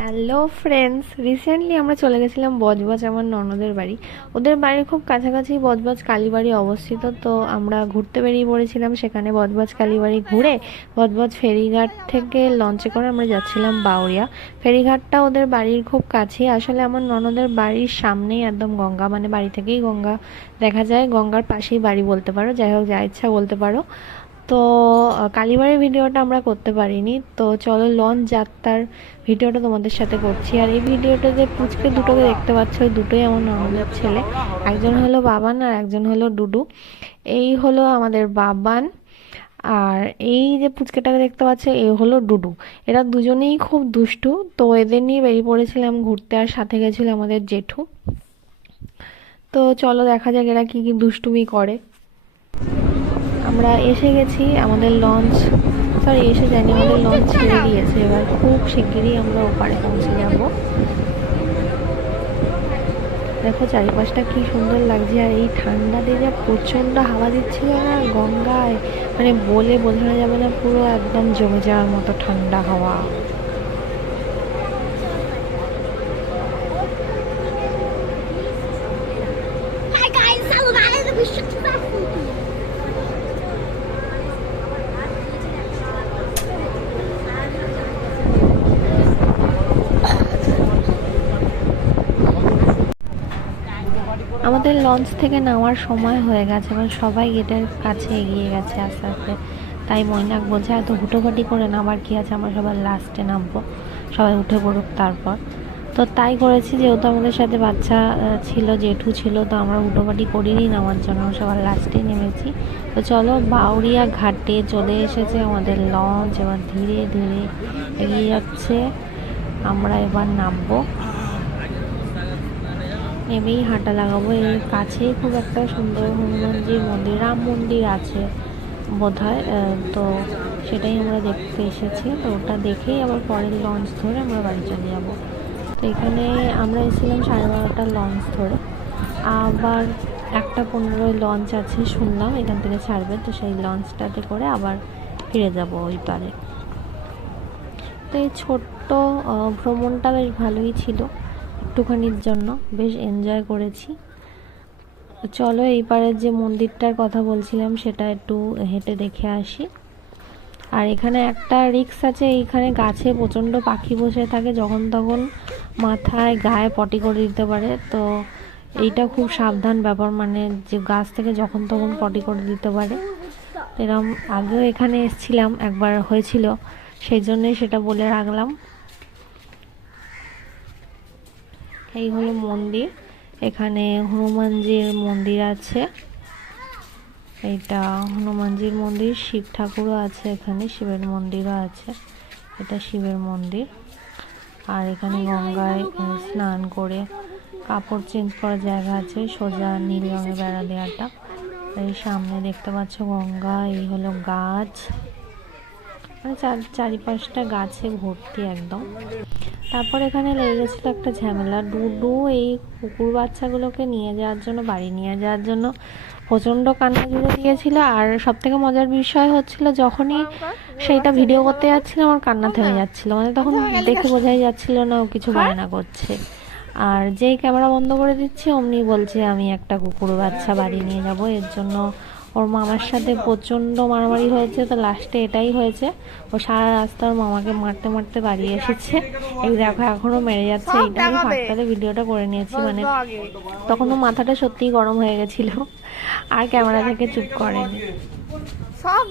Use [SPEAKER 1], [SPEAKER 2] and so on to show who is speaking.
[SPEAKER 1] Hello friends recently আমরা চলে গেছিলাম বজবজ আমার ননদের বাড়ি। ওদের বাড়ির খুব কাছাকাছি বজবজ কালীবাড়ি অবস্থিত, তো আমরা ঘুরতে বেরিয়ে পড়েছিলাম। সেখানে বজবজ কালীবাড়ি ঘুরে বজবজ ফেরিঘাট থেকে লঞ্চে করে আমরা যাচ্ছিলাম বাউরিয়া। ফেরিঘাটটা ওদের বাড়ির খুব কাছেই। আসলে আমার ননদের বাড়ির সামনেই একদম গঙ্গা মানে বাড়ি থেকেই গঙ্গা দেখা যায়। গঙ্গার পাশেই বাড়ি বলতে পারো। যাই হোক, যা ইচ্ছা বলতে পারো। তো কালীবাড়ির ভিডিওটা আমরা করতে পারিনি। তো চলো লঞ্চ যাত্রার ভিডিওটা তোমাদের সাথে করছি। আর এই ভিডিওটাতে পুচকে দুটোকে দেখতে পাচ্ছ দুটোই আমার ননদের ছেলে। একজন হলো বাবান আর একজন হলো ডুডু। এই হলো আমাদের বাবান। আর এই যে পুচকেটাকে দেখতে পাচ্ছে, এ হলো ডুডু। এরা দুজনেই খুব দুষ্টু। তো এদের নিয়ে বেরিয়ে পড়েছিলাম ঘুরতে আর সাথে গেছিল আমাদের জেঠু। তো চলো দেখা যাক এরা কি কি দুষ্টুমি করে। আমরা এসে গেছি, আমাদের লঞ্চ সরি এসে জানি আমাদের লঞ্চ ছেড়ে দিয়েছে। এবার খুব শিগগিরই আমরা ওপারে পৌঁছে যাব। দেখো চারিপাশটা কি সুন্দর লাগছে, আর এই ঠান্ডা দিয়ে যা প্রচণ্ড হাওয়া দিচ্ছিল না গঙ্গায় মানে বলে বোঝানো যাবে না, পুরো একদম জমে যাওয়ার মতো ঠান্ডা হাওয়া। আমাদের লঞ্চ থেকে নামার সময় হয়ে গেছে এবং সবাই গেটের কাছে এগিয়ে গেছে আস্তে আস্তে। তাই ময়নাক বলছে, এত হুটোপাটি করে নামার কি আছে? আমরা সবার লাস্টে নামবো। সবাই উঠে পড়ুক তারপর। তো তাই করেছি, যেহেতু আমাদের সাথে বাচ্চা ছিল, জেঠু ছিল, তো আমরা হুটোপাটি করিনি নামার জন্য, সবার লাস্টেই নেমেছি। তো চলো, বাউরিয়া ঘাটে চলে এসেছে আমাদের লঞ্চ, এবার ধীরে ধীরে এগিয়ে যাচ্ছে। আমরা এবার নামবো। নেমেই হাঁটা লাগাবো। এর কাছেই খুব একটা সুন্দর হনুমানজির মন্দির, রাম মন্দির আছে বোধ হয় তো সেটাই আমরা দেখতে এসেছি। তো ওটা দেখেই আবার পরের লঞ্চ ধরে আমরা বাড়ি চলে যাব। তো এখানে আমরা এসেছিলাম সাড়ে বারোটার লঞ্চ ধরে। আবার একটা পনেরোই লঞ্চ আছে শুনলাম, এখান থেকে ছাড়বে। তো সেই লঞ্চটাতে করে আবার ফিরে যাব ওই পারে। তো এই ছোট্ট ভ্রমণটা বেশ ভালোই ছিল। একটুখানির জন্য বেশ এনজয় করেছি। চলো এই পারের যে মন্দিরটার কথা বলছিলাম সেটা একটু হেঁটে দেখে আসি। আর এখানে একটা রিক্স আছে, এইখানে গাছে প্রচণ্ড পাখি বসে থাকে, যখন তখন মাথায় গায়ে পটি করে দিতে পারে। তো এইটা খুব সাবধান ব্যাপার মানে যে গাছ থেকে যখন তখন পটি করে দিতে পারে। এরম আগেও এখানে এসেছিলাম, একবার হয়েছিল, সেই জন্যই সেটা বলে রাখলাম। এই হলো মন্দির। এখানে হনুমানজির মন্দির আছে। এইটা হনুমানজির মন্দির, শিব ঠাকুরও আছে এখানে, শিবের মন্দিরও আছে। এটা শিবের মন্দির। আর এখানে গঙ্গায় স্নান করে কাপড় চেঞ্জ করার জায়গা আছে, সোজা নীল রঙের বেড়া দেওয়াটা এই সামনে দেখতে পাচ্ছ গঙ্গা, এই হলো গাছ। মানে চার, চারিপাশটা গাছে ভর্তি একদম। তারপর এখানে লেগে গেছিল একটা ঝামেলা। ডুডু এই কুকুর বাচ্চাগুলোকে নিয়ে যাওয়ার জন্য, বাড়ি নিয়ে যাওয়ার জন্য প্রচণ্ড কান্না জুড়ে দিয়েছিল। আর সব থেকে মজার বিষয় হচ্ছিল, যখনই সেইটা ভিডিও করতে যাচ্ছিল, আমার কান্না থেমে যাচ্ছিল। মানে তখন দেখে বোঝাই যাচ্ছিল না, ও কিছু বায়না করছে। আর যেই ক্যামেরা বন্ধ করে দিচ্ছি, অমনি বলছে, আমি একটা কুকুর বাচ্চা বাড়ি নিয়ে যাব, এর জন্য ওর মামার সাথে প্রচণ্ড মারামারি হয়েছে তো লাস্টে এটাই হয়েছে। ও সারা রাস্তা ওর মামাকে মারতে মারতে বাড়ি এসেছে। এই দেখো এখনও মেরে যাচ্ছে এইটা আমি ফাঁকতালে ভিডিওটা করে নিয়েছি মানে তখন তখনও মাথাটা সত্যিই গরম হয়ে গেছিল। আর ক্যামেরা থেকে চুপ করেনি।
[SPEAKER 2] সব